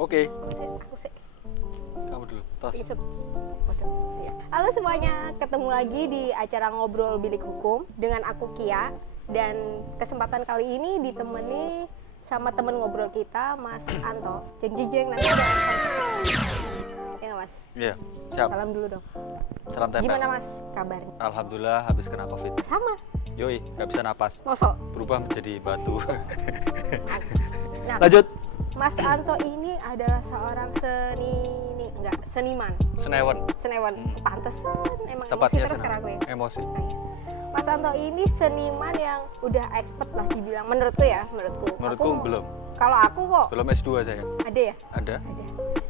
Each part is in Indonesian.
Oke. Aku sih. Kamu dulu. Tos. Isut. Waduh, iya. Halo semuanya, ketemu lagi di acara Ngobrol Bilik Hukum dengan aku Kia. Dan kesempatan kali ini ditemani sama temen ngobrol kita, Mas Anto. Jeng nanti ada ya nggak, Mas? Iya, siap. Salam dulu dong. Salam tempel. Gimana Mas kabarnya? Alhamdulillah habis kena Covid. Sama. Yoi, nggak bisa napas. Mosok. Berubah menjadi batu. Nah, Lanjut. Mas Anto ini adalah seorang seniman. Senewan. Pantesan emang Tepatnya emosi terus sekarang gue. Emosi. Mas Anto ini seniman yang udah expert lah dibilang, menurutku. Menurutku belum. Kalau aku kok Belum S2 saya. ada ya? Ada.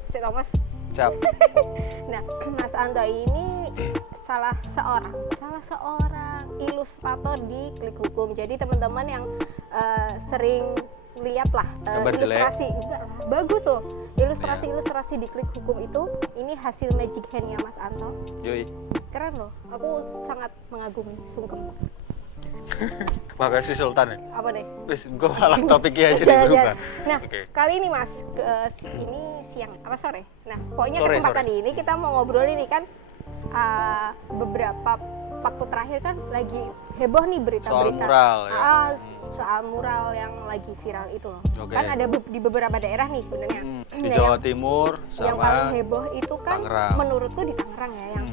Sik Mas. Siap. Nah, Mas Anto ini salah seorang ilustrator di Klik Hukum. Jadi teman-teman yang sering lihat lah Gambar ilustrasi, enggak lah, bagus loh. Ilustrasi di Klik Hukum itu, ini hasil magic hand-nya Mas Anto. Yoi. Keren loh, aku sangat mengagumi, sungkem. Makasih Sultan ya. Apa deh? Terus gue malah topiknya jadi Jangan. berubah. Nah, Oke. kali ini Mas, ini siang apa sore? Nah, pokoknya Sore, kesempatan ini kita mau ngobrol ini kan beberapa waktu terakhir kan lagi heboh nih berita-berita Soal mural ya. soal mural yang lagi viral itu loh. Oke. Kan ada di beberapa daerah nih sebenarnya. Di Nah, Jawa Timur yang paling sama heboh itu kan Tangerang. menurutku di Tangerang ya, yang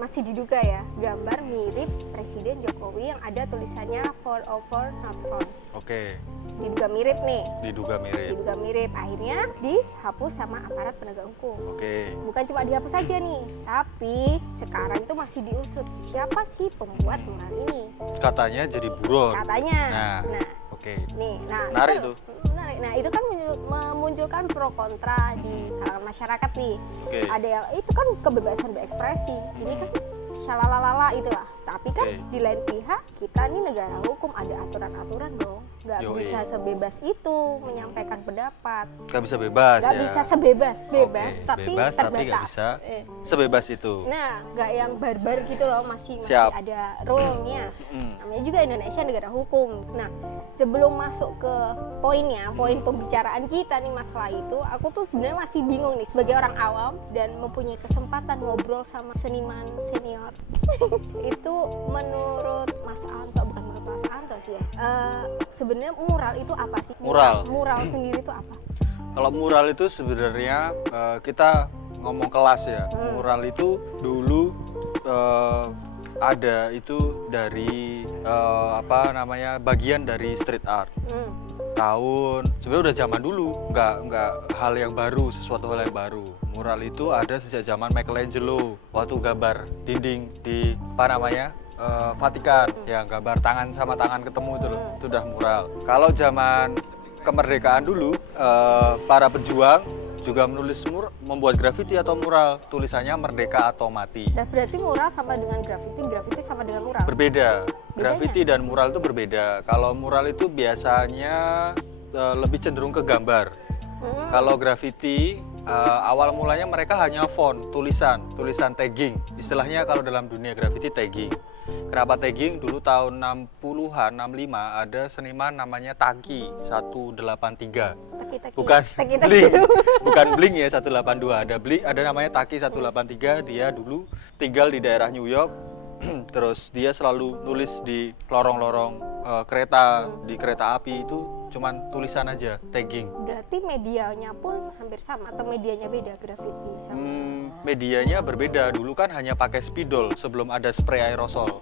masih diduga ya, gambar mirip Presiden Jokowi yang ada tulisannya for over not found. Oke, Diduga mirip nih. diduga mirip. Diduga mirip, akhirnya dihapus sama aparat penegak hukum. Oke. Bukan cuma dihapus saja nih, tapi sekarang itu masih diusut siapa sih pembuat mural ini. Katanya jadi buron. Katanya. Nah, oke. Nih, Menarik itu. Menarik. Nah, itu kan memunculkan pro kontra di kalangan masyarakat nih. Oke. Ada yang itu kan kebebasan berekspresi. Ini kan shalalalala itulah. Tapi kan Oke. di lain pihak kita nih negara hukum, ada aturan-aturan dong. Nggak Yoi. bisa sebebas itu menyampaikan pendapat. Gak bisa bebas Nggak ya. bisa sebebas, Oke, tapi bebas terbatas. tapi nggak bisa Eh. sebebas itu. Nah, nggak yang barbar gitu loh, masih Siap. ada rule-nya. Namanya juga Indonesia negara hukum. Nah, sebelum masuk ke poin pembicaraan kita nih masalah itu, aku tuh sebenarnya masih bingung nih sebagai orang awam dan mempunyai kesempatan ngobrol sama seniman senior. Itu menurut Mas Anto, bukan menurut Mas Anto sih ya. Sebenarnya mural itu apa sih? Mural. Mural sendiri itu apa? Kalau mural itu sebenarnya kita ngomong kelas ya. Mural itu dulu ada itu dari bagian dari street art. Sebenarnya udah zaman dulu, nggak hal yang baru, sesuatu hal yang baru. Mural itu ada sejak zaman Michelangelo waktu gambar dinding di Vatikan, ya gambar tangan sama tangan ketemu itu loh, itu udah mural. Kalau zaman kemerdekaan dulu, para pejuang juga membuat grafiti atau mural, tulisannya merdeka atau mati. Nah, berarti mural sama dengan grafiti sama dengan mural? Berbeda. Bedanya? Grafiti dan mural itu berbeda. Kalau mural itu biasanya lebih cenderung ke gambar. Kalau grafiti awal mulanya mereka hanya font, tulisan tagging. Istilahnya kalau dalam dunia grafiti tagging. Kenapa tagging? Dulu tahun 60-an, 65 ada seniman namanya Taki 183. Taki-taki. Bukan Taki-taki. Bling. Bukan Bling ya 182. Ada namanya Taki 183, dia dulu tinggal di daerah New York. Terus dia selalu nulis di lorong-lorong kereta, di kereta api itu cuman tulisan aja, tagging. Berarti medianya pun hampir sama atau medianya beda grafiti sama? Medianya berbeda. Dulu kan hanya pakai spidol sebelum ada spray aerosol.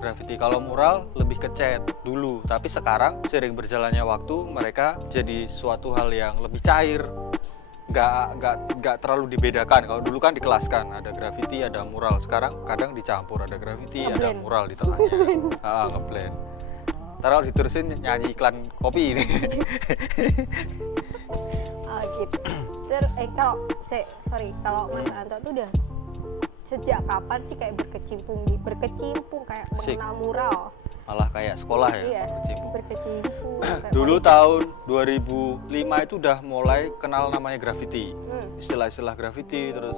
Grafiti. Kalau mural lebih ke cat dulu, tapi sekarang sering berjalannya waktu mereka jadi suatu hal yang lebih cair. Nggak terlalu dibedakan. Kalau dulu kan dikelaskan, ada grafiti, ada mural. Sekarang kadang dicampur, ada grafiti, ada mural di tengahnya. Ngeblend. Ntar kalau diterusin nyanyi iklan kopi ini. Oh gitu. Terus kalau Mas Anto tuh udah sejak kapan sih kayak berkecimpung kayak mengenal mural? Malah kayak sekolah ya, Iya, berkecimpung. kayak Dulu tahun 2005 itu udah mulai kenal namanya grafiti. Istilah-istilah grafiti, terus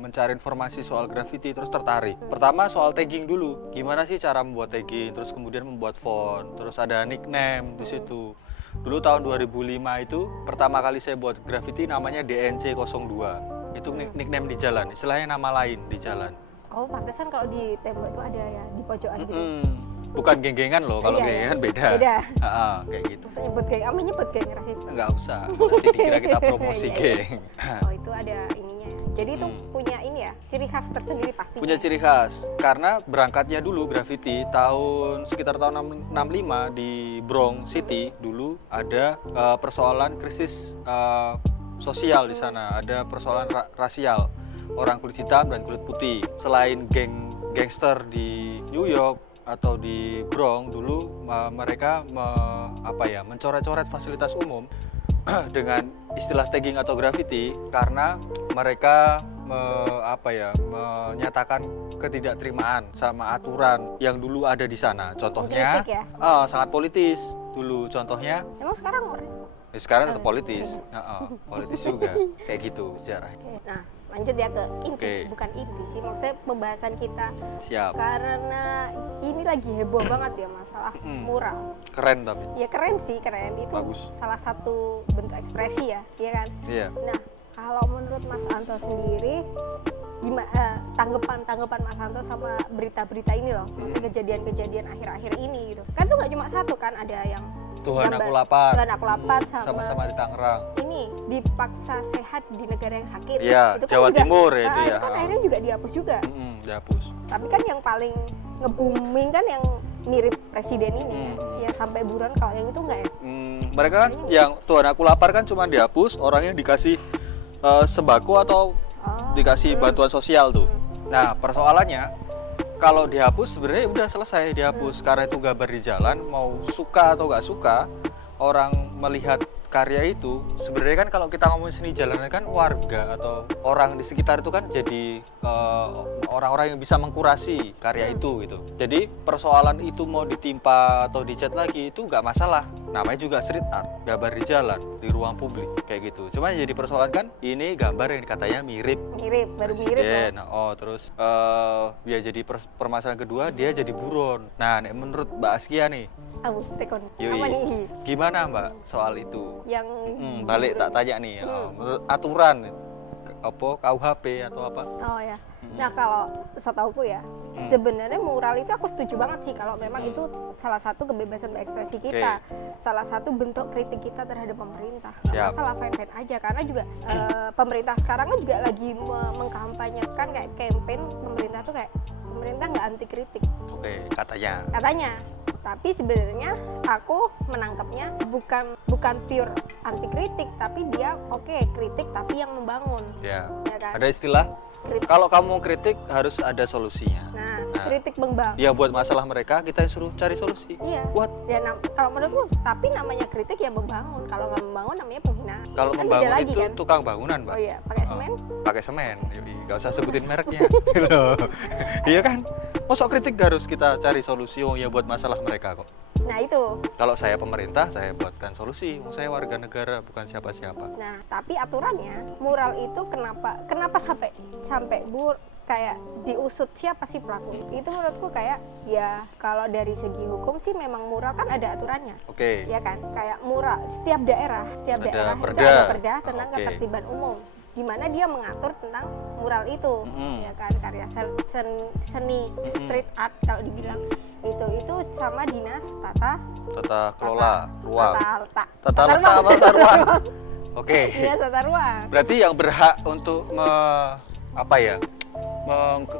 mencari informasi soal grafiti, terus tertarik. Pertama soal tagging dulu. Gimana sih cara membuat tagging, terus kemudian membuat font, terus ada nickname di situ. Dulu tahun 2005 itu pertama kali saya buat graffiti namanya DNC 02. Itu nickname di jalan, istilahnya nama lain di jalan. Oh, pantesan kalau di tembok itu ada ya di pojokan gitu. Bukan geng-gengan loh, kalau Iya, geng-gengan beda. Beda. Kayak gitu. Masa nyebut geng, nyebut geng Rasid. Enggak usah, nanti dikira kita promosi Iya, iya. geng. Oh, itu ada ininya ya. Jadi itu punya ini ya, ciri khas tersendiri pastinya. Punya ciri khas, karena berangkatnya dulu graffiti sekitar tahun 65 di Bronx City. Dulu ada persoalan krisis sosial di sana, ada persoalan rasial, orang kulit hitam dan kulit putih. Selain gangster di New York atau di Bronx dulu, mereka mencoret-coret fasilitas umum dengan istilah tagging atau graffiti, karena mereka menyatakan ketidakterimaan sama aturan yang dulu ada di sana. Contohnya Mengkritik ya? sangat politis dulu. Contohnya Emang sekarang sekarang tetap politis. Politis juga kayak gitu sejarahnya. Nah, lanjut ya ke inti, Oke. bukan inti sih, maksudnya pembahasan kita Siap. karena ini lagi heboh banget ya masalah mural. Keren tapi. Ya keren sih, keren itu Bagus. salah satu bentuk ekspresi ya, iya kan? Iya. Nah, kalau menurut Mas Anto sendiri, gimana tanggapan Mas Anto sama berita-berita ini loh, maksudnya kejadian-kejadian akhir-akhir ini gitu. Kan tuh nggak cuma satu kan, ada yang Tuhan gambar- aku lapar. Tuhan aku lapar Sama-sama di Tangerang. ini dipaksa sehat di negara yang sakit. Iya, Itu kan Jawa juga- Timur ya itu ya. Itu kan akhirnya juga dihapus juga. Dihapus. Tapi kan yang paling nge-booming kan yang mirip presiden ini ya sampai buruan, kalau yang itu enggak ya? Mereka kan yang Tuhan aku lapar kan cuma dihapus, orangnya dikasih sembako atau dikasih bantuan sosial tuh. Nah, persoalannya kalau dihapus sebenarnya udah selesai dihapus, karena itu gambar di jalan, mau suka atau nggak suka orang melihat karya itu. Sebenarnya kan kalau kita ngomongin seni jalanan kan warga atau orang di sekitar itu kan jadi orang-orang yang bisa mengkurasi karya itu gitu. Jadi persoalan itu mau ditimpa atau dicat lagi itu nggak masalah. Namanya juga street art, gambar di jalan, di ruang publik kayak gitu. Cuma yang jadi persoalan kan ini gambar yang katanya mirip Baru mirip presiden. loh. Terus ya jadi permasalahan kedua, dia jadi buron. Nah, menurut Mbak Askia nih, Tekon. Yoi. Apa nih gimana Mbak soal itu? yang Balik tak tanya nih, menurut aturan KUHP atau apa? Oh ya. Nah, kalau setauku ya, sebenarnya mural itu aku setuju banget sih kalau memang itu salah satu kebebasan berekspresi kita, salah satu bentuk kritik kita terhadap pemerintah. Nggak masalah, fine-fine aja, karena juga pemerintah sekarang kan juga lagi mengkampanyekan kayak campaign pemerintah tuh kayak pemerintah nggak anti kritik. Oke, katanya. Tapi sebenarnya aku menangkapnya bukan pure anti kritik, tapi dia kritik tapi yang membangun. Ya. Ya kan? Ada istilah Kritik. kalau kamu kritik harus ada solusinya. Nah, kritik membangun. Ya buat masalah mereka kita yang suruh cari solusi. Iya. Buat Ya, kalau menurutku, tapi namanya kritik ya membangun. Kalau nggak membangun namanya penghinaan. kalau Kan membangun beda lagi, itu kan? tukang bangunan, Mbak. Oh iya, pakai semen. Pakai semen. Yoi, nggak usah sebutin mereknya. Loh. Iya kan? Masa kritik harus kita cari solusi, ya buat masalah mereka kok. Nah, itu. Kalau saya pemerintah, saya buatkan solusi. Saya warga negara, bukan siapa-siapa. Nah, tapi aturannya mural itu kenapa sampai kayak diusut siapa sih pelaku? Itu menurutku kayak ya kalau dari segi hukum sih memang mural kan ada aturannya. Oke. Ya kan? Kayak mural setiap daerah itu perda. ada perda tentang Oke. ketertiban umum, di mana dia mengatur tentang mural itu. Ya kan, karya seni street art kalau dibilang itu sama dinas Tata kelola ruang. tata Tata ruang. Oke. Dinas tata ruang. Berarti yang berhak untuk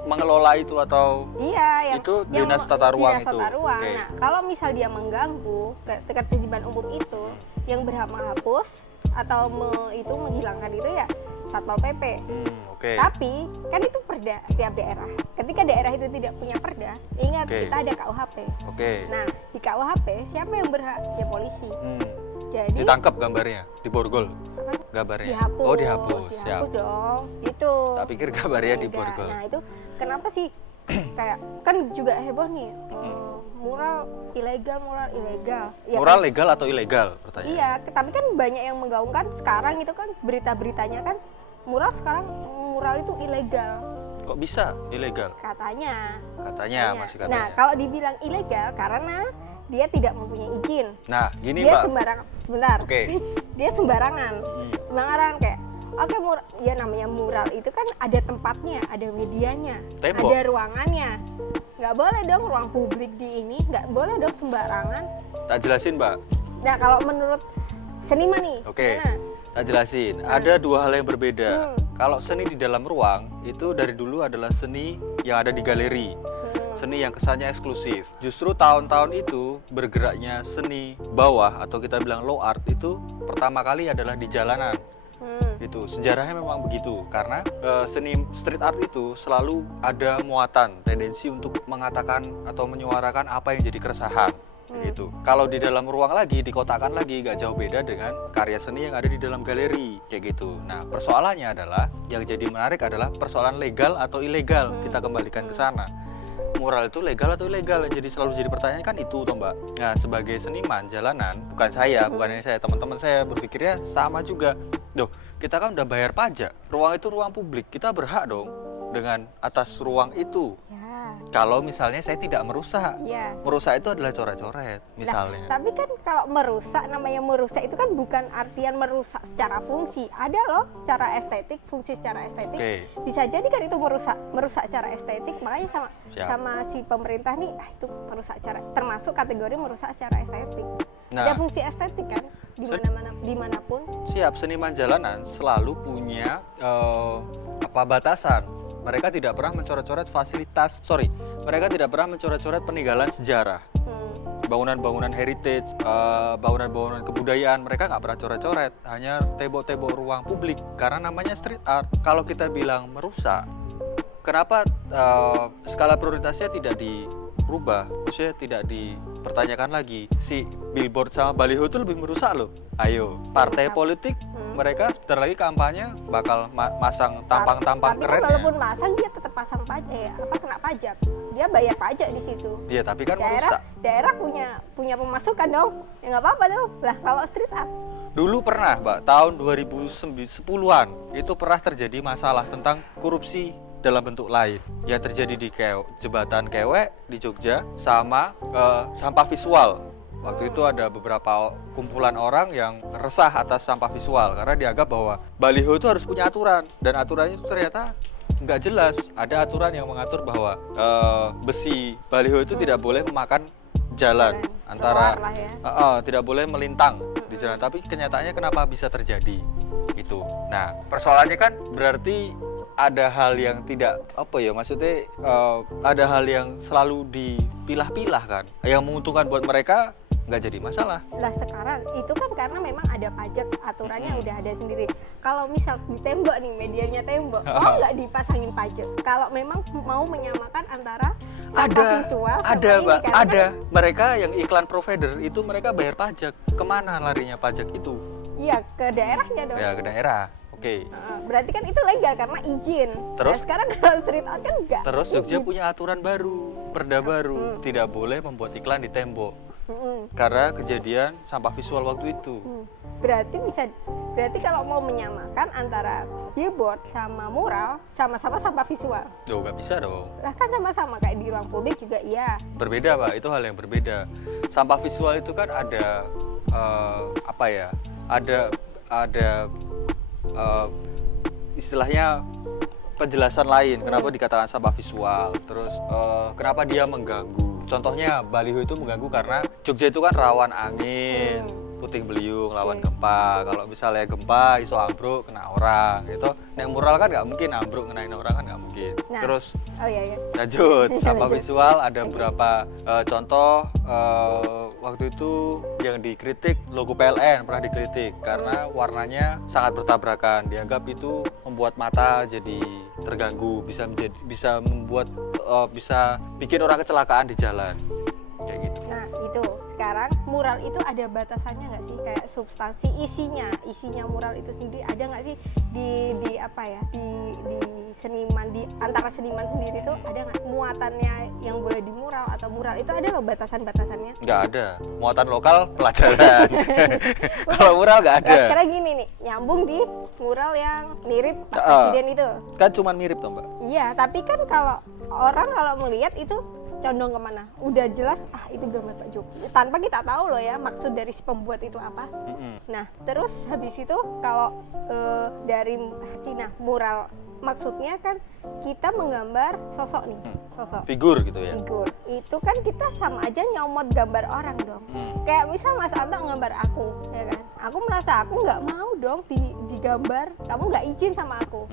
mengelola itu atau Iya, itu dinas tata ruang dinas itu. tata ruang. Oke. Nah, kalau misal dia mengganggu ketertiban umum itu, yang berhak menghapus atau menghilangkan itu ya Satpol PP. Oke. Tapi kan itu perda setiap daerah. Ketika daerah itu tidak punya perda, ingat Oke. kita ada KUHP. Oke. Nah, di KUHP siapa yang berhak? Ya polisi. Jadi Ditangkap gambarnya, diborgol gambarnya. dihapus. Oh, dihapus. Siap. Dihapus dong. Itu. Tak pikir gambarnya Enggak. diborgol. Nah, itu kenapa sih kayak kan juga heboh nih, mural ilegal. Ya, Mural kan? legal atau ilegal pertanyaan? Iya, tapi kan banyak yang menggaungkan sekarang itu kan berita-beritanya kan mural itu ilegal Kok bisa ilegal? katanya. Katanya masih katanya. Nah, kalau dibilang ilegal karena dia tidak mempunyai izin. Nah, gini Dia Mbak. sembarangan, sebentar. Oke. Dia sembarangan. Sembarangan kayak oke, ya namanya mural itu kan ada tempatnya, ada medianya, Tembok. ada ruangannya. Nggak boleh dong ruang publik di ini, nggak boleh dong sembarangan. Tak jelasin Mbak. Nah, kalau menurut seniman nih, Oke. gimana? Tak jelasin. Ada dua hal yang berbeda. Hmm. Kalau seni di dalam ruang itu dari dulu adalah seni yang ada di galeri. Seni yang kesannya eksklusif. Justru tahun-tahun itu bergeraknya seni bawah atau kita bilang low art itu pertama kali adalah di jalanan. Itu sejarahnya memang begitu karena seni street art itu selalu ada muatan tendensi untuk mengatakan atau menyuarakan apa yang jadi keresahan. Gitu. Kalau di dalam ruang lagi, dikotakan lagi, gak jauh beda dengan karya seni yang ada di dalam galeri, kayak gitu. Nah, persoalannya adalah, yang jadi menarik adalah persoalan legal atau ilegal. Kita kembalikan ke sana. Mural itu legal atau ilegal? Yang jadi selalu jadi pertanyaan kan itu, toh Mbak. Nah, sebagai seniman jalanan, bukan saya, teman-teman saya berpikirnya sama juga. Duh, kita kan udah bayar pajak. Ruang itu ruang publik, kita berhak dong dengan atas ruang itu. Kalau misalnya saya tidak merusak, merusak itu adalah coret-coret misalnya. Nah, tapi kan kalau merusak, namanya merusak itu kan bukan artian merusak secara fungsi. Ada loh cara estetik, fungsi secara estetik. Bisa jadi kan itu merusak secara estetik, makanya sama si pemerintah nih, itu merusak secara, termasuk kategori merusak secara estetik. Ada fungsi estetik kan dimanapun. Siap, seniman jalanan selalu punya batasan. Mereka tidak pernah mencoret-coret mereka tidak pernah mencoret-coret peninggalan sejarah, bangunan-bangunan heritage, bangunan-bangunan kebudayaan, mereka nggak pernah coret-coret, hanya tembok-tembok ruang publik, karena namanya street art. Kalau kita bilang merusak, kenapa skala prioritasnya tidak dirubah, maksudnya tidak dipertanyakan lagi? Si billboard sama baliho itu lebih merusak loh. Ayo, partai politik mereka sebentar lagi kampanye bakal masang tampang-tampang keren. Tapi walaupun masang dia tetap pasang pajak, kena pajak. Dia bayar pajak di situ. Iya, tapi kan merusak. Daerah punya pemasukan dong. Ya nggak apa-apa dong. Lah kalau street art. Dulu pernah, Mbak, tahun 2010-an itu pernah terjadi masalah tentang korupsi dalam bentuk lain yang terjadi di jembatan Kewek di Jogja sama sampah visual. Waktu itu ada beberapa kumpulan orang yang resah atas sampah visual karena dianggap bahwa baliho itu harus punya aturan, dan aturannya itu ternyata nggak jelas. Ada aturan yang mengatur bahwa besi baliho itu tidak boleh memakan jalan antara tidak boleh melintang di jalan, tapi kenyataannya kenapa bisa terjadi itu. Nah, persoalannya kan berarti ada hal yang tidak maksudnya ada hal yang selalu dipilah-pilah kan, yang menguntungkan buat mereka nggak jadi masalah. Lah sekarang itu kan karena memang ada pajak, aturannya udah ada sendiri. Kalau misal di tembok nih, medianya tembok, mau nggak dipasangin pajak? Kalau memang mau menyamakan antara sampah visual sama Mbak, kan ada. Mereka yang iklan provider itu mereka bayar pajak. Kemana larinya pajak itu? Iya, ke daerahnya dong. Ya, ke daerah. Oke. Berarti kan itu legal karena izin. Terus sekarang kalau street art kan enggak. Terus Jogja punya aturan baru, perda baru, tidak boleh membuat iklan di tembok. Karena kejadian sampah visual waktu itu. Berarti kalau mau menyamakan antara billboard sama mural, sama-sama sampah visual. Nggak bisa dong. Lah kan sama-sama kayak di ruang publik juga iya. Berbeda, Pak. Itu hal yang berbeda. Sampah visual itu kan ada ada istilahnya penjelasan lain kenapa dikatakan sampah visual. Terus kenapa dia mengganggu. Contohnya baliho itu mengganggu karena Jogja itu kan rawan angin, puting beliung, lawan gempa. Kalau misalnya gempa iso ambruk kena orang, itu nek mural kan nggak mungkin ambruk kenain orang kan nggak mungkin. Terus lanjut sampah visual ada beberapa contoh. Waktu itu yang dikritik logo PLN pernah dikritik karena warnanya sangat bertabrakan, dianggap itu membuat mata jadi terganggu, bisa bikin orang kecelakaan di jalan kayak gitu. Nah itu sekarang mural itu ada batasannya nggak sih, kayak substansi isinya mural itu sendiri ada nggak sih di seniman, di antara seniman sendiri tuh ada nggak muatannya yang boleh di mural, atau mural itu ada loh batasannya? Nggak ada, muatan lokal pelajaran. Kalau mural nggak ada. Sekarang gini nih, nyambung di mural yang mirip Presiden itu kan cuman mirip toh Mbak. Iya, tapi kan kalau orang melihat itu condong kemana? Udah jelas itu gambar Pak Jokowi tanpa kita tahu loh ya maksud dari si pembuat itu apa. Nah terus habis itu kalau dari mural maksudnya kan kita menggambar sosok nih, sosok figur gitu ya. Figur itu kan kita sama aja nyomot gambar orang dong. Kayak misal Mas Anta nggambar aku, ya kan? Aku merasa aku nggak mau dong digambar, kamu nggak izin sama aku.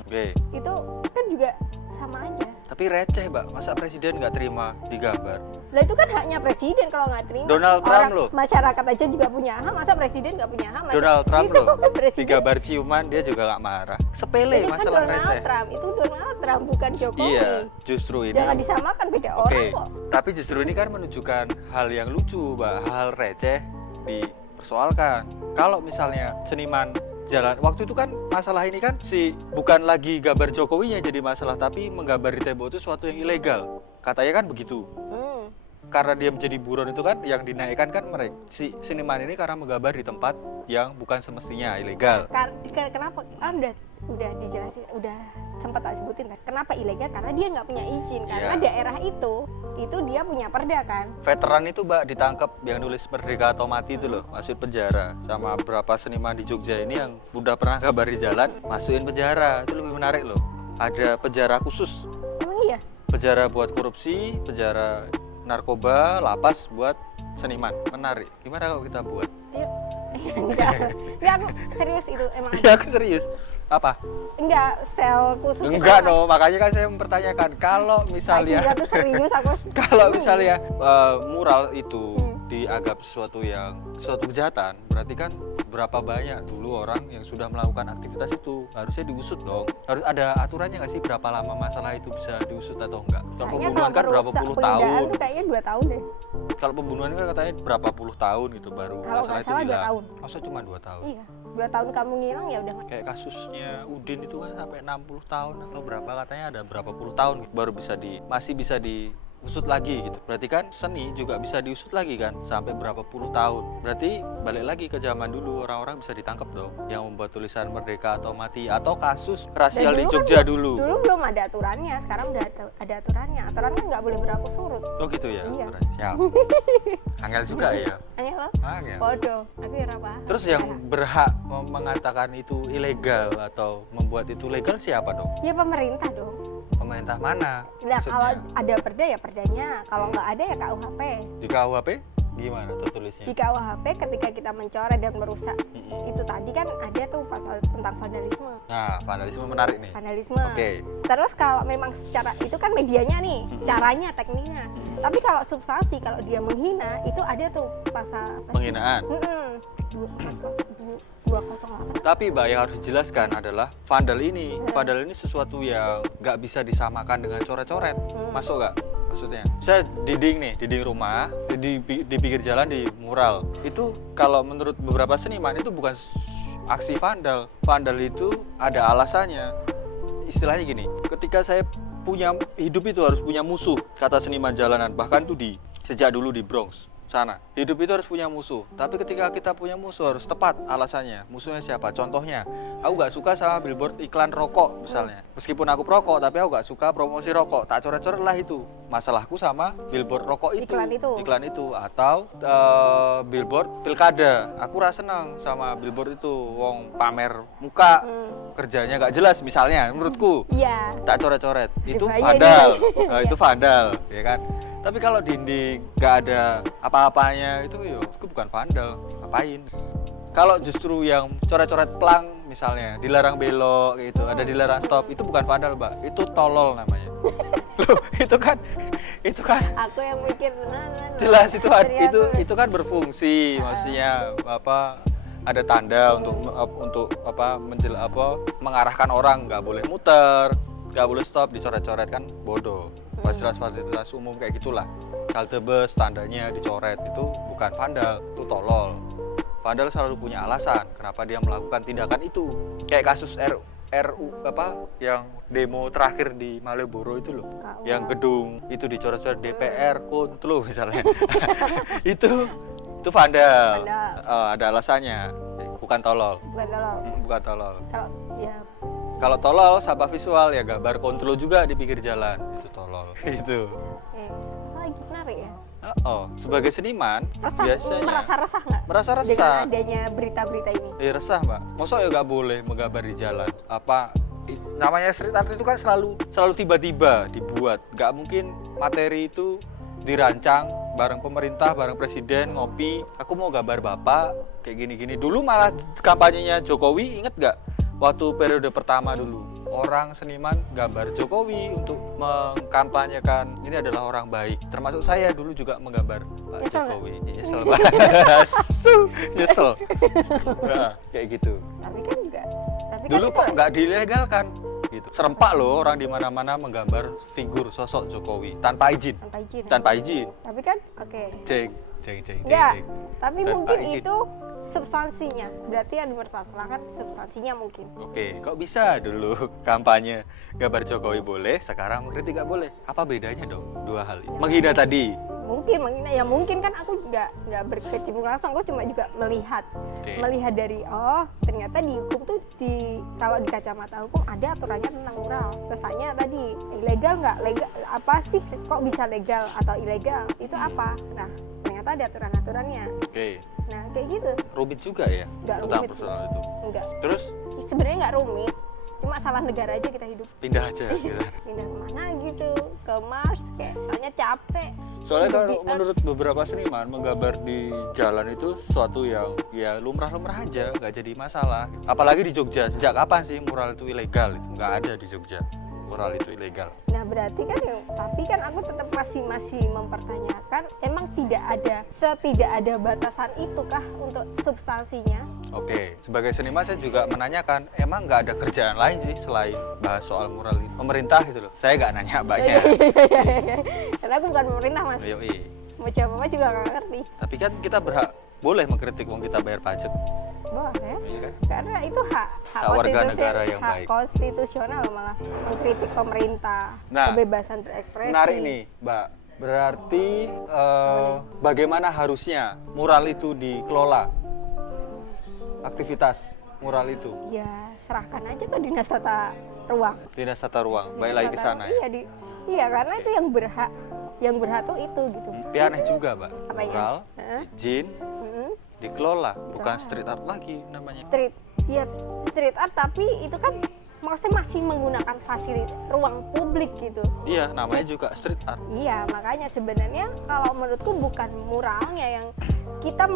Itu kan juga sama aja. Tapi receh, Mbak. Masa presiden nggak terima digambar? Lah itu kan haknya presiden kalau nggak terima. Donald Trump loh. Masyarakat aja juga punya hak, masa presiden nggak punya hak? Donald Trump itu loh. Presiden. Digambar ciuman dia juga nggak marah. Sepele Ini masalah kan Donald receh. Trump, itu Donald Trump bukan Jokowi. Iya, justru ini. Jangan disamakan, beda orang kok. Tapi justru ini kan menunjukkan hal yang lucu, Mbak. Hal receh dipersoalkan. Kalau misalnya seniman jalan, waktu itu kan masalah ini kan bukan lagi gambar Jokowinya jadi masalah, tapi menggambar di tembok itu suatu yang ilegal. Katanya kan begitu. Karena dia menjadi buron itu kan yang dinaikkan kan mereka si seniman ini karena menggambar di tempat yang bukan semestinya ilegal. Kenapa? Udah dijelasin, udah sempat tak sebutin kan. Kenapa ilegal? Karena dia nggak punya izin. Karena daerah itu dia punya perda kan. Veteran itu Mbak ditangkap yang nulis Merdeka atau Mati itu loh, masuk penjara. Sama beberapa seniman di Jogja ini yang udah pernah gambar di jalan, masukin penjara. Itu lebih menarik loh. Ada penjara khusus. Emang iya? Penjara buat korupsi, penjara narkoba, lapas buat seniman. Menarik. Gimana kalau kita buat? Yuk. Enggak, aku serius itu emang. Iya, aku serius. Apa? Enggak, sel khusus. Enggak no, makanya kan saya mempertanyakan kalau misalnya Aku serius aku. kalau misalnya mural itu dianggap sesuatu kejahatan, berarti kan berapa banyak dulu orang yang sudah melakukan aktivitas itu, harusnya diusut dong. Harus ada aturannya nggak sih berapa lama masalah itu bisa diusut atau enggak? Kalau pembunuhan kan berapa puluh tahun. Kayaknya 2 tahun deh. Kalau pembunuhan kan katanya berapa puluh tahun gitu baru kalau masalah itu hilang. 2 hilang. tahun. Masa cuma 2 tahun? Iya, 2 tahun kamu ngilang ya udah. Kayak kasusnya Udin itu kan sampai 60 tahun atau berapa, katanya ada berapa puluh tahun baru masih bisa diusut lagi gitu. Berarti kan seni juga bisa diusut lagi kan sampai berapa puluh tahun. Berarti balik lagi ke zaman dulu, orang-orang bisa ditangkap dong yang membuat tulisan Merdeka atau Mati atau kasus rasial di Jogja dulu. Dulu belum ada aturannya, sekarang udah ada aturannya. Aturannya nggak boleh berlaku surut. Oh gitu ya. Iya. Siap. Angel juga ya. Angel lo? Angel. Bodoh. Aku ya apa? Terus yang berhak mengatakan itu ilegal atau membuat itu legal siapa dong? Ya pemerintah dong. Pemerintah mana? Nah, kalau ada perda ya perdanya, kalau nggak ada ya KUHP. Di KUHP gimana tertulisnya? Di KUHP ketika kita mencoret dan merusak itu tadi kan ada tuh pasal tentang vandalisme. Nah, vandalisme menarik nih. Vandalisme. Oke. Terus kalau memang secara itu kan medianya nih, caranya, tekniknya. Tapi kalau substansi, kalau dia menghina itu ada tuh pasal penghinaan. 208. Tapi Mbak yang harus dijelaskan adalah vandal ini sesuatu yang nggak bisa disamakan dengan coret-coret. Masuk nggak? Maksudnya, bisa dinding rumah, di pinggir jalan di mural. Itu kalau menurut beberapa seniman itu bukan aksi vandal. Vandal itu ada alasannya. Istilahnya gini, ketika saya punya hidup itu harus punya musuh, kata seniman jalanan. Bahkan tuh sejak dulu di Bronx sana, hidup itu harus punya musuh. Tapi ketika kita punya musuh harus tepat alasannya. Musuhnya siapa? Contohnya, aku nggak suka sama billboard iklan rokok misalnya. Meskipun aku perokok, tapi aku nggak suka promosi rokok. Tak coret-coret lah itu. Masalahku sama billboard rokok itu. Iklan itu. Atau billboard pilkada. Aku rasa senang sama billboard itu. Wong pamer muka, kerjanya nggak jelas misalnya. Menurutku. Iya. Tak coret-coret. Itu vandal. Itu vandal, ya kan? Tapi kalau dinding nggak ada apa-apanya itu bukan vandal, ngapain? Kalau justru yang coret-coret plang misalnya, dilarang belok gitu, ada dilarang stop, itu bukan vandal, Mbak. Itu tolol namanya. Loh, itu kan aku yang mikir jelas itu kan berfungsi, maksudnya ada tanda untuk mengarahkan orang, nggak boleh muter, nggak boleh stop, dicoret-coret kan bodoh. Fasilitas umum kayak gitulah. Halte bus tandanya dicoret, itu bukan vandal, itu tolol. Vandal selalu punya alasan kenapa dia melakukan tindakan itu. Kayak kasus RU yang demo terakhir di Malioboro itu loh. Yang gedung itu dicoret-coret DPR itu loh misalnya. itu vandal. Vandal. Ada alasannya. Bukan tolol. Bukan tolol. Bukan tolol. Kalau ya Kalau tolol sampah visual ya gambar kontrol juga di pinggir jalan. Itu tolol. Itu. Apa lagi menarik ya? Sebagai seniman Resah, biasanya merasa resah nggak? merasa Dengan resah. adanya berita-berita ini. Resah, Mbak. Masa ya nggak boleh menggambar di jalan? Namanya street art itu kan selalu tiba-tiba dibuat. Nggak mungkin materi itu dirancang bareng pemerintah, bareng presiden, ngopi. Aku mau gambar bapak kayak gini-gini. Dulu malah kampanyenya Jokowi, inget nggak? Waktu periode pertama dulu, orang seniman gambar Jokowi untuk mengkampanyekan ini adalah orang baik. Termasuk saya dulu juga menggambar Pak Nyesel Jokowi. Nyesel banget. Nyesel. Nah, kayak gitu. Tapi kan Dulu itu kok nggak dilegalkan gitu. Serempak loh orang di mana-mana menggambar figur sosok Jokowi tanpa izin. Tanpa izin. Tapi kan oke. Ceng. Ya, tapi Tanpa mungkin izin. itu substansinya. Berarti yang dipermasalahkan substansinya mungkin. Oke, kok bisa dulu kampanye gambar Jokowi boleh, sekarang mengkritik nggak boleh? Apa bedanya dong dua hal ini? Menghina tadi. Mungkin kan aku nggak berkecimpung langsung, aku cuma juga melihat dari ternyata di hukum tuh kalau di kacamata hukum ada aturannya tentang mural. Terus tanya tadi ilegal nggak? Legal apa sih? Kok bisa legal atau ilegal? Itu apa? Nah ternyata ada aturan-aturannya. Oke. Nah kayak gitu. Rumit juga ya Nggak tentang rumit personal sih. itu. Enggak. Terus Sebenarnya nggak rumit. Cuma salah negara aja kita hidup. pindah aja gitu. Pindah kemana gitu? Ke Mars kayak soalnya capek. Soalnya Hidup kalau di menurut beberapa seniman menggambar di jalan itu sesuatu yang ya lumrah-lumrah aja, nggak jadi masalah. Apalagi di Jogja, sejak kapan sih mural itu ilegal? Nggak ada di Jogja mural itu ilegal. Nah berarti kan tapi kan aku tetap masih mempertanyakan emang tidak ada batasan itu kah untuk substansinya? Oke, sebagai seniman saya juga menanyakan, emang nggak ada kerjaan lain sih selain bahas soal mural ini? Pemerintah gitu loh. Saya nggak nanya mbaknya. Karena aku bukan pemerintah mas. Yoi. Mau jawab apa juga nggak ngerti. Tapi kan kita boleh mengkritik wong kita bayar pajak. Boleh. Iya kan? Karena itu hak warga negara yang hak baik. konstitusional malah mengkritik pemerintah, Nah, kebebasan berekspresi. Menarik nih, Mbak. Berarti bagaimana harusnya mural itu dikelola? Aktivitas mural itu. Ya serahkan aja ke dinas tata ruang. Dinas Tata Ruang. Baik lagi ke sana ya. Iya karena itu yang berhak tuh itu gitu. Tapi aneh juga, Mbak. Apanya? Mural, Heeh. izin, Mm-mm. dikelola, bukan Dikelola. street art lagi namanya. Street art tapi itu kan maksudnya masih menggunakan fasilitas ruang publik gitu. Iya, namanya juga street art. Iya, makanya sebenarnya kalau menurutku bukan muralnya yang kita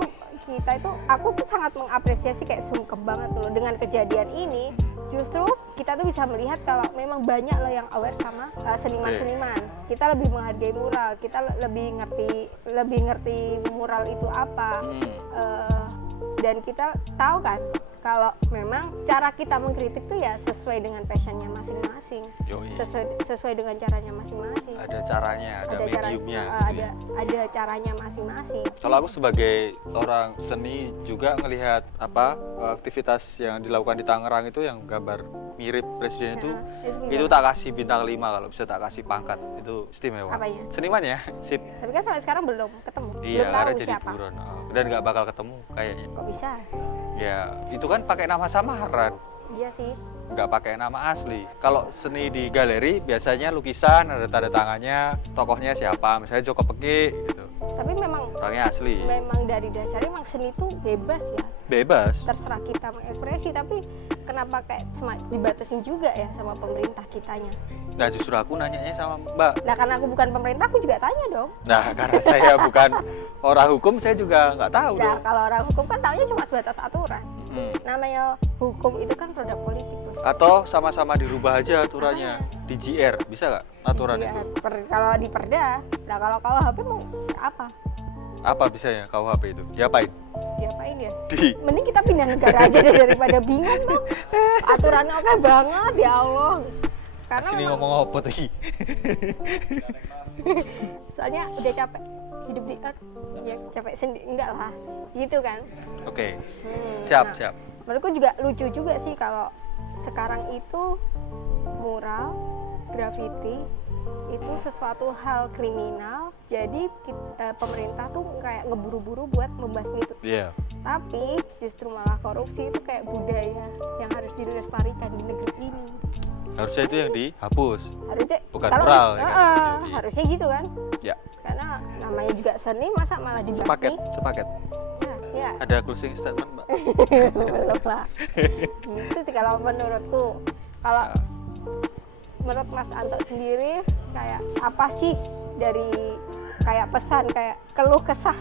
itu aku tuh sangat mengapresiasi kayak sungkem banget loh dengan kejadian ini. Justru kita tuh bisa melihat kalau memang banyak loh yang aware sama seniman-seniman. Kita lebih menghargai mural, kita lebih ngerti mural itu apa. Dan kita tahu kan kalau memang cara kita mengkritik tuh ya sesuai dengan passionnya masing-masing. Yoi. Sesuai dengan caranya masing-masing. Ada caranya, ada mediumnya gitu ya. Ada caranya masing-masing. Kalau aku sebagai orang seni juga ngelihat aktivitas yang dilakukan di Tangerang itu yang gambar mirip presiden itu tak kasih bintang 5, kalau bisa tak kasih pangkat. Itu istimewa. Apanya? Senimannya sip. Tapi kan sampai sekarang belum ketemu. Iya, belum karena tahu jadi siapa. buron. Dan nggak bakal ketemu kayaknya. Kok bisa? Ya, itu kan pakai nama samaran, Iya sih. nggak pakai nama asli. Kalau seni di galeri biasanya lukisan, ada tanda tangannya, tokohnya siapa, misalnya Joko Peki gitu. Tapi memang Orangnya asli. dari dasarnya memang seni itu bebas ya. Bebas. Terserah kita mengekspresi, tapi kenapa kayak dibatasin juga ya sama pemerintah kitanya? Nah, justru aku nanyanya sama Mbak. Nah karena aku bukan pemerintah, aku juga tanya dong. Nah, karena saya bukan orang hukum, saya juga nggak tahu Nah dong. kalau orang hukum kan taunya cuma sebatas aturan. Mm. Namanya hukum itu kan produk politik bos. Atau sama-sama dirubah aja aturannya di GR, bisa nggak aturan Iya, itu? kalau di perda, nah kalau KUHP mau apa? Apa bisanya KUHP itu? Diapain? Diapain ya? Di Mending kita pindah negara aja deh daripada bingung tuh. Aturannya oke banget ya Allah. Karena sini memang- ngomong apa tadi? soalnya udah capek hidup di earth, ya capek sendiri enggak lah, gitu kan? Oke, Hmm, siap, nah, siap. Menurutku juga lucu juga sih kalau sekarang itu mural graffiti itu sesuatu hal kriminal, jadi pemerintah tuh kayak ngeburu-buru buat membasmi itu. Iya. Tapi justru malah korupsi itu kayak budaya yang harus dilestarikan di negeri ini. Harusnya itu yang dihapus. Harusnya Bukan kalau mural, ya kan? Iya. harusnya gitu kan? Ya. Karena namanya juga seni, masa malah dibasmi? Sepaket. Ya. Ada closing statement, Mbak? Belum lah. Gitu sih kalau menurutku. Kalau menurut Mas Anto sendiri kayak apa sih dari kayak pesan kayak keluh kesah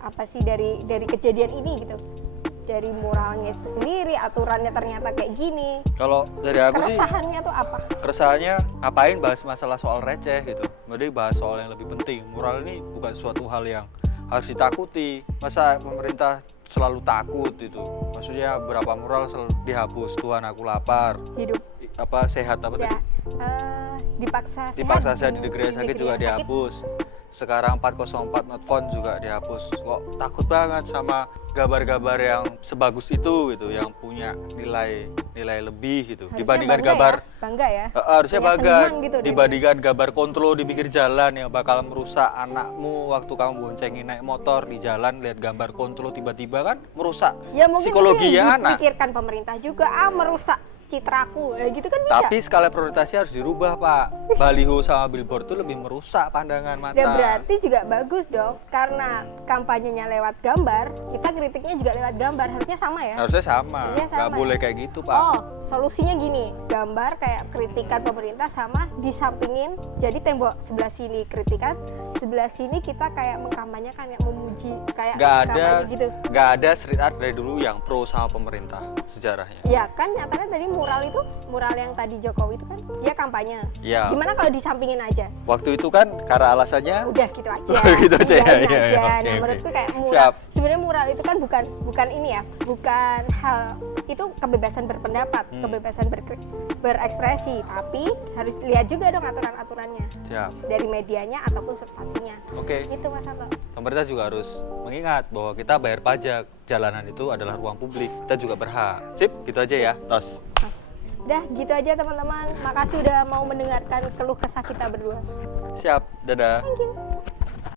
apa sih dari kejadian ini gitu, dari muralnya itu sendiri, aturannya ternyata kayak gini. Kalau dari aku sih Keresahannya tuh apa? keresahannya ngapain bahas masalah soal receh gitu, mending bahas soal yang lebih penting. Mural ini bukan suatu hal yang harus ditakuti. Masa pemerintah selalu takut gitu? Maksudnya berapa mural selalu dihapus, Tuhan aku lapar, Hidup sehat apa tadi? dipaksa Sehat di negeri yang sakit juga dihapus. Sekarang 404 not found juga dihapus. Kok takut banget sama gambar-gambar yang sebagus itu gitu, yang punya nilai lebih gitu. Harusnya Dibandingkan bangga gambar bangga ya. harusnya Punya bangga seniman gitu dibandingkan gambar kontrol di pinggir jalan yang bakal merusak anakmu waktu kamu boncengin naik motor di jalan, lihat gambar kontrol tiba-tiba kan merusak Ya mungkin psikologi ya anak. dipikirkan pemerintah juga merusak citraku gitu kan bisa. Tapi skala prioritasnya harus dirubah, Pak. Baliho sama billboard itu lebih merusak pandangan mata. Ya berarti juga bagus dong, karena kampanyenya lewat gambar, kita kritiknya juga lewat gambar, harusnya sama ya? Harusnya sama. Harusnya sama Nggak boleh ya? kayak gitu, Pak. Oh, solusinya gini, gambar kayak kritikan pemerintah sama disampingin, jadi tembok sebelah sini kritikan, sebelah sini kita kayak mengkampanyekan, kayak memuji, kayak kampanye gitu. Nggak ada street art dari dulu yang pro sama pemerintah sejarahnya. Ya kan nyatanya tadi mural yang tadi Jokowi itu kan dia kampanye. Ya. Gimana kalau disampingin aja? Waktu itu kan karena alasannya Udah gitu aja. Gitu aja ya. Iyain Iya, aja. iya. Oke, Nah, oke. menurutku kayak mural. Siap. Sebenarnya mural itu kan bukan ini ya, bukan hal itu kebebasan berpendapat, kebebasan berekspresi, tapi harus lihat juga dong aturan-aturannya Siap. dari medianya ataupun substansinya. Oke. Itu Mas Anto. Pemerintah juga harus mengingat bahwa kita bayar pajak. Jalanan itu adalah ruang publik. Kita juga berhak. Sip, gitu aja ya. Tos. Udah gitu aja teman-teman. Makasih udah mau mendengarkan keluh kesah kita berdua. Siap. Dadah. Thank you.